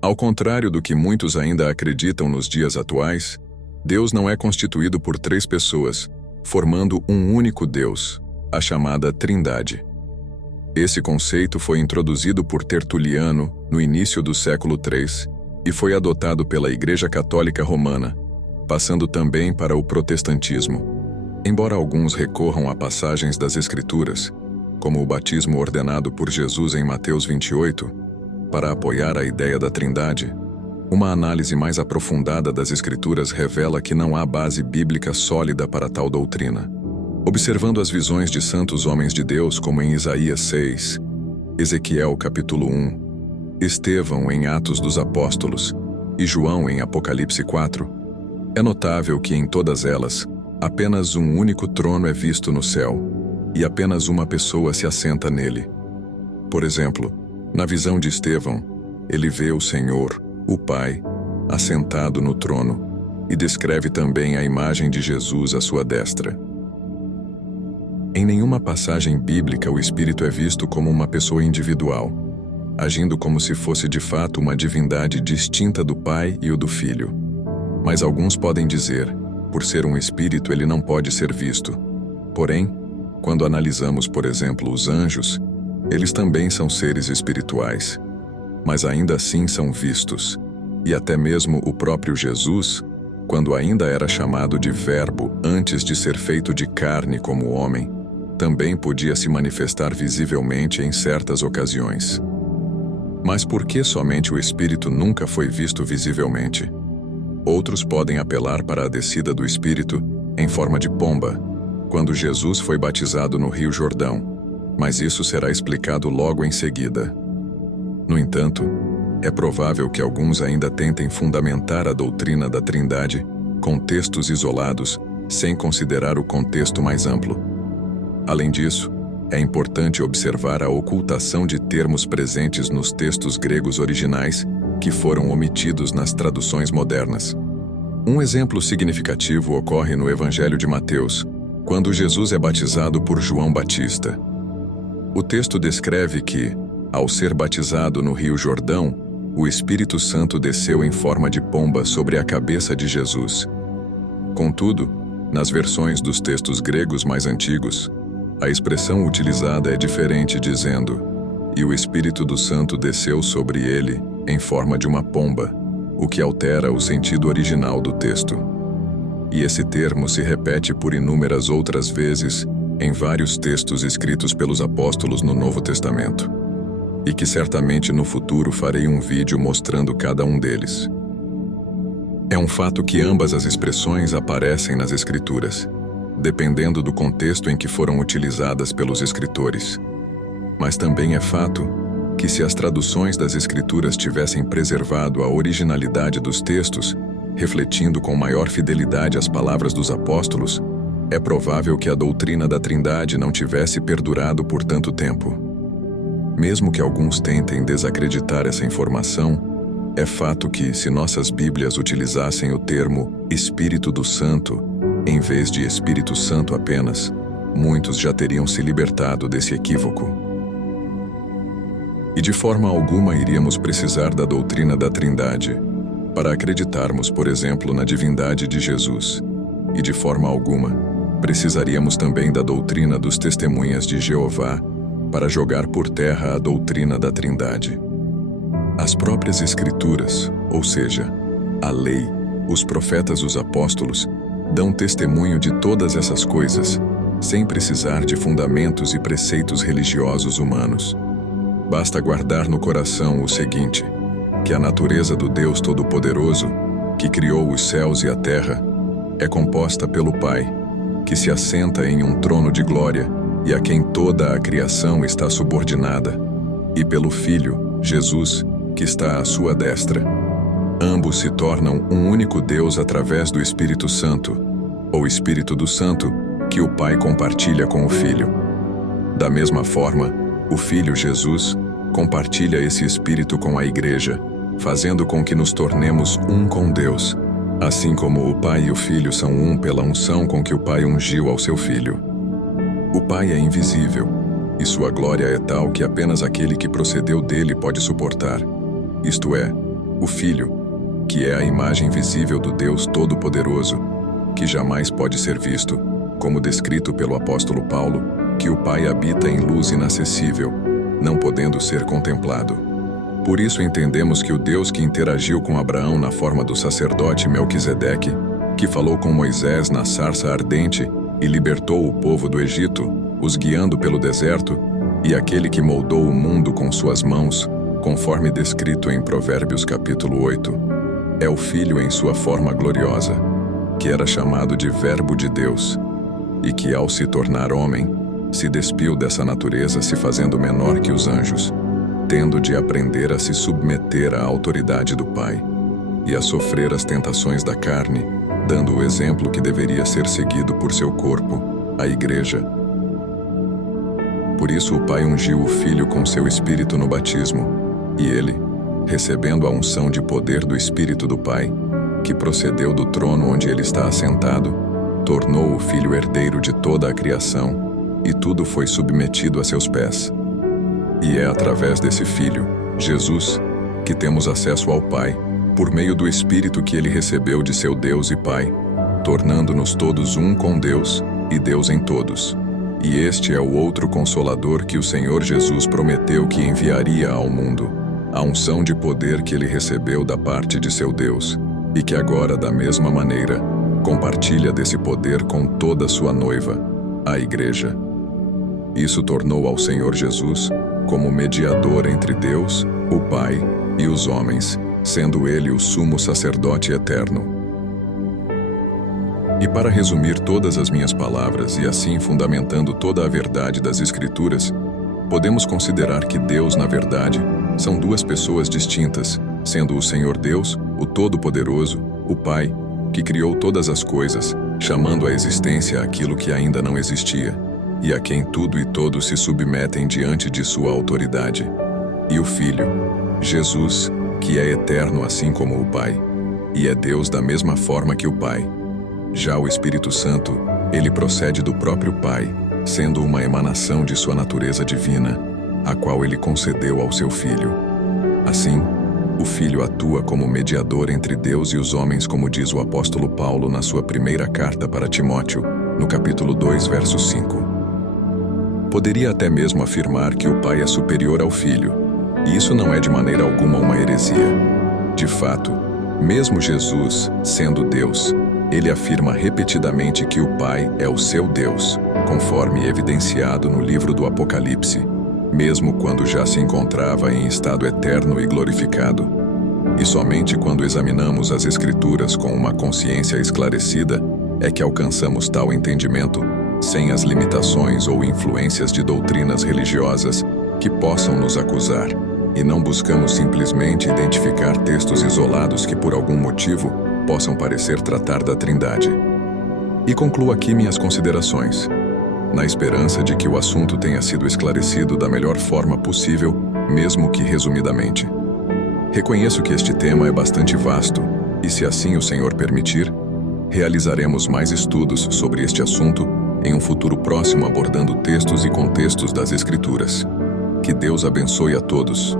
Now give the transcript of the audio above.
Ao contrário do que muitos ainda acreditam nos dias atuais, Deus não é constituído por 3 pessoas, formando um único Deus, a chamada Trindade. Esse conceito foi introduzido por Tertuliano no início do século III e foi adotado pela Igreja Católica Romana, passando também para o protestantismo. Embora alguns recorram a passagens das Escrituras, como o batismo ordenado por Jesus em Mateus 28, para apoiar a ideia da Trindade, uma análise mais aprofundada das Escrituras revela que não há base bíblica sólida para tal doutrina. Observando as visões de santos homens de Deus como em Isaías 6, Ezequiel capítulo 1, Estevão em Atos dos Apóstolos e João em Apocalipse 4, é notável que em todas elas, apenas um único trono é visto no céu, e apenas uma pessoa se assenta nele. Por exemplo, na visão de Estevão, ele vê o Senhor, o Pai, assentado no trono, e descreve também a imagem de Jesus à sua destra. Em nenhuma passagem bíblica o Espírito é visto como uma pessoa individual, agindo como se fosse de fato uma divindade distinta do Pai e o do Filho. Mas alguns podem dizer, por ser um Espírito ele não pode ser visto. Porém, quando analisamos, por exemplo, os anjos, eles também são seres espirituais, mas ainda assim são vistos. E até mesmo o próprio Jesus, quando ainda era chamado de Verbo antes de ser feito de carne como homem, também podia se manifestar visivelmente em certas ocasiões. Mas por que somente o Espírito nunca foi visto visivelmente? Outros podem apelar para a descida do Espírito em forma de pomba, quando Jesus foi batizado no Rio Jordão, mas isso será explicado logo em seguida. No entanto, é provável que alguns ainda tentem fundamentar a doutrina da Trindade com textos isolados, sem considerar o contexto mais amplo. Além disso, é importante observar a ocultação de termos presentes nos textos gregos originais que foram omitidos nas traduções modernas. Um exemplo significativo ocorre no Evangelho de Mateus, quando Jesus é batizado por João Batista. O texto descreve que, ao ser batizado no Rio Jordão, o Espírito Santo desceu em forma de pomba sobre a cabeça de Jesus. Contudo, nas versões dos textos gregos mais antigos, a expressão utilizada é diferente, dizendo: "E o Espírito do Santo desceu sobre ele em forma de uma pomba", o que altera o sentido original do texto. E esse termo se repete por inúmeras outras vezes em vários textos escritos pelos apóstolos no Novo Testamento, e que certamente no futuro farei um vídeo mostrando cada um deles. É um fato que ambas as expressões aparecem nas Escrituras, dependendo do contexto em que foram utilizadas pelos escritores. Mas também é fato que se as traduções das Escrituras tivessem preservado a originalidade dos textos, refletindo com maior fidelidade as palavras dos apóstolos, é provável que a doutrina da Trindade não tivesse perdurado por tanto tempo. Mesmo que alguns tentem desacreditar essa informação, é fato que, se nossas Bíblias utilizassem o termo Espírito do Santo, em vez de Espírito Santo apenas, muitos já teriam se libertado desse equívoco. E de forma alguma iríamos precisar da doutrina da Trindade para acreditarmos, por exemplo, na divindade de Jesus. E de forma alguma, precisaríamos também da doutrina dos Testemunhas de Jeová para jogar por terra a doutrina da Trindade. As próprias Escrituras, ou seja, a lei, os profetas e os apóstolos, dão testemunho de todas essas coisas, sem precisar de fundamentos e preceitos religiosos humanos. Basta guardar no coração o seguinte, que a natureza do Deus Todo-Poderoso, que criou os céus e a terra, é composta pelo Pai, que se assenta em um trono de glória e a quem toda a criação está subordinada, e pelo Filho, Jesus, que está à sua destra. Ambos se tornam um único Deus através do Espírito Santo, ou Espírito do Santo, que o Pai compartilha com o Filho. Da mesma forma, o Filho Jesus compartilha esse Espírito com a Igreja, fazendo com que nos tornemos um com Deus, assim como o Pai e o Filho são um pela unção com que o Pai ungiu ao seu Filho. O Pai é invisível, e sua glória é tal que apenas aquele que procedeu dele pode suportar, isto é, O Filho, que é a imagem visível do Deus Todo-Poderoso, que jamais pode ser visto, como descrito pelo apóstolo Paulo, que o Pai habita em luz inacessível, não podendo ser contemplado. Por isso entendemos que o Deus que interagiu com Abraão na forma do sacerdote Melquisedeque, que falou com Moisés na sarça ardente e libertou o povo do Egito, os guiando pelo deserto, e aquele que moldou o mundo com suas mãos, conforme descrito em Provérbios capítulo 8, é o Filho em sua forma gloriosa, que era chamado de Verbo de Deus, e que ao se tornar homem, se despiu dessa natureza se fazendo menor que os anjos, tendo de aprender a se submeter à autoridade do Pai, e a sofrer as tentações da carne, dando o exemplo que deveria ser seguido por seu corpo, a Igreja. Por isso o Pai ungiu o Filho com seu Espírito no batismo, e ele, recebendo a unção de poder do Espírito do Pai, que procedeu do trono onde ele está assentado, tornou o Filho herdeiro de toda a criação, e tudo foi submetido a seus pés. E é através desse Filho, Jesus, que temos acesso ao Pai, por meio do Espírito que ele recebeu de seu Deus e Pai, tornando-nos todos um com Deus, e Deus em todos. E este é o outro Consolador que o Senhor Jesus prometeu que enviaria ao mundo, a unção de poder que ele recebeu da parte de seu Deus, e que agora, da mesma maneira, compartilha desse poder com toda a sua noiva, a Igreja. Isso tornou ao Senhor Jesus como mediador entre Deus, o Pai, e os homens, sendo ele o sumo sacerdote eterno. E para resumir todas as minhas palavras e assim fundamentando toda a verdade das Escrituras, podemos considerar que Deus, na verdade, são duas pessoas distintas, sendo o Senhor Deus, o Todo-Poderoso, o Pai, que criou todas as coisas, chamando à existência aquilo que ainda não existia, e a quem tudo e todos se submetem diante de sua autoridade. E o Filho, Jesus, que é eterno assim como o Pai, e é Deus da mesma forma que o Pai. Já o Espírito Santo, ele procede do próprio Pai, sendo uma emanação de sua natureza divina, a qual ele concedeu ao seu Filho. Assim, o Filho atua como mediador entre Deus e os homens, como diz o apóstolo Paulo na sua primeira carta para Timóteo, no capítulo 2, verso 5. Poderia até mesmo afirmar que o Pai é superior ao Filho, e isso não é de maneira alguma uma heresia. De fato, mesmo Jesus, sendo Deus, ele afirma repetidamente que o Pai é o seu Deus, conforme evidenciado no livro do Apocalipse, mesmo quando já se encontrava em estado eterno e glorificado. E somente quando examinamos as Escrituras com uma consciência esclarecida é que alcançamos tal entendimento, sem as limitações ou influências de doutrinas religiosas que possam nos acusar, e não buscamos simplesmente identificar textos isolados que por algum motivo possam parecer tratar da Trindade. E concluo aqui minhas considerações, na esperança de que o assunto tenha sido esclarecido da melhor forma possível, mesmo que resumidamente. Reconheço que este tema é bastante vasto, e se assim o Senhor permitir, realizaremos mais estudos sobre este assunto em um futuro próximo abordando textos e contextos das Escrituras. Que Deus abençoe a todos.